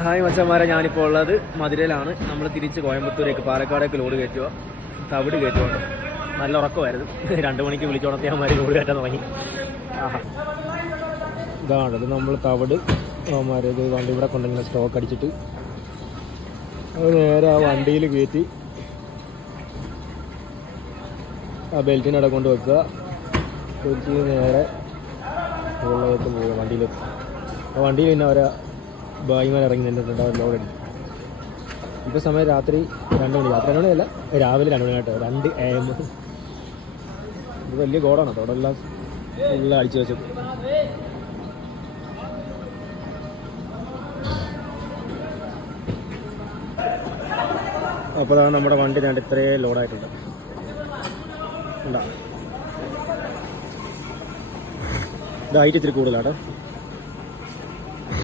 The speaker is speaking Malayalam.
ഹായ് മച്ചന്മാരെ, ഞാനിപ്പോൾ ഉള്ളത് മധുരയിലാണ്. നമ്മൾ തിരിച്ച് കോയമ്പത്തൂരേക്ക് പാലക്കാടേക്ക് ലോഡ് കയറ്റുക, തവിട് കയറ്റുവാണ്. നല്ല ഉറക്കമായിരുന്നു. 2 മണിക്ക് വിളിച്ചോണത്തിയാന്മാർ ലോഡ് കയറ്റാൻ തുടങ്ങി. ആഹാ, ഇതാണത് നമ്മൾ തവിട് അവന്മാർ ഇത് വണ്ടി ഇവിടെ കൊണ്ടിങ്ങനെ സ്റ്റോക്ക് അടിച്ചിട്ട് അത് നേരെ ആ വണ്ടിയിൽ കയറ്റി ആ ബെൽറ്റിനവിടെ കൊണ്ട് വെക്കുക. ബെൽറ്റിൽ നേരെ മുകളിലേക്ക് പോവുക വണ്ടിയിലേക്ക്. ആ വണ്ടിയിൽ പിന്നെ അവരെ ബായിമാർ ഇറങ്ങി നിന്നിട്ടുണ്ട്, അവർ ലോഡ് അടിക്കും. ഇപ്പോൾ സമയം രാത്രി 2 മണി. രാത്രി 2 മണിയല്ല, രാവിലെ 2 മണിയായിട്ട് 2 AM. ഇത് വലിയ ഗോഡാണ്, അവിടെ എല്ലാം ഫുള്ള് അടിച്ചു വെച്ചത്. അപ്പോൾ അതാണ് നമ്മുടെ വണ്ടി രണ്ട് ഇത്രയും ലോഡായിട്ടുണ്ട്. ഉണ്ടാ ഇത് ഹൈറ്റ് ഇത്തിരി കൂടുതലാണ്.